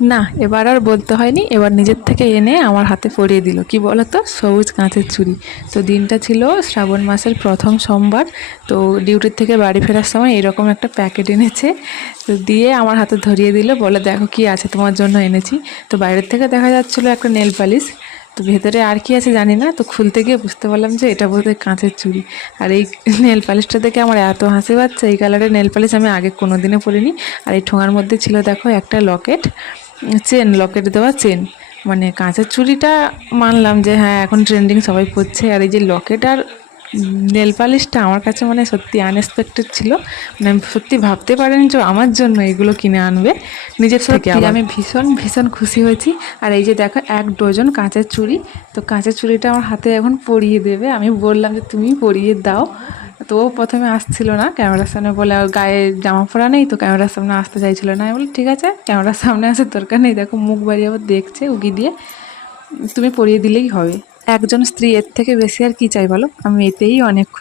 না, এবার আর বলতে হয়নি, এবার নিজের থেকে এনে আমার হাতে পরিয়ে দিল। কি বলো তো, সবুজ কাঁচের চুড়ি। তো দিনটা ছিল শ্রাবণ মাসের প্রথম সোমবার। তো ডিউটির থেকে বাড়ি ফেরার সময় এরকম একটা প্যাকেট এনেছে, তো দিয়ে আমার হাতে ধরিয়ে দিল, বলে দেখো কি আছে তোমার জন্য এনেছি। তো বাইরের থেকে দেখা যাচ্ছিলো একটা নেল পালিশ, তো ভেতরে আর কি আছে জানি না। তো খুলতে গিয়ে বুঝতে পারলাম যে এটা বোধহয় কাঁচের চুড়ি। আর এই নেল পালিশটা দেখে আমার এত হাসি পাচ্ছে। এই কালারের নেল পালিশ আমি আগে কোনোদিনও পরিনি। আর এই ঠোঙার মধ্যে ছিল দেখো একটা লকেট, চেন, লকেট দেওয়া চেন। মানে কাঁচের চুড়িটা মানলাম যে হ্যাঁ এখন ট্রেন্ডিং, সবাই পরছে। আর এই যে লকেট আর নেল পালিশটা আমার কাছে মানে সত্যি আনএক্সপেক্টেড ছিল। মানে আমি সত্যি ভাবতে পারিনি যে আমার জন্য এগুলো কিনে আনবে নিজের থেকে। সত্যি আবার আমি ভীষণ ভীষণ খুশি হয়েছি। আর এই যে দেখো 1 ডজন কাঁচের চুড়ি। তো কাঁচের চুড়িটা আমার হাতে এখন পরিয়ে দেবে। আমি বললাম যে তুমি পরিয়ে দাও। তো ও প্রথমে আসছিল না ক্যামেরার সামনে, বলে ওর গায়ে জামা পরা নেই, তো ক্যামেরার সামনে আসতে চাইছিল না। আমি বলি ঠিক আছে, ক্যামেরার সামনে আসার দরকার নেই। দেখো মুখ বাড়িয়ে আবার দেখছে উকি দিয়ে, তুমি পরিয়ে দিলেই হবে। একজন স্ত্রী এর থেকে বেশি আর কি চাই বলো, আমি এতেই অনেক খুশি।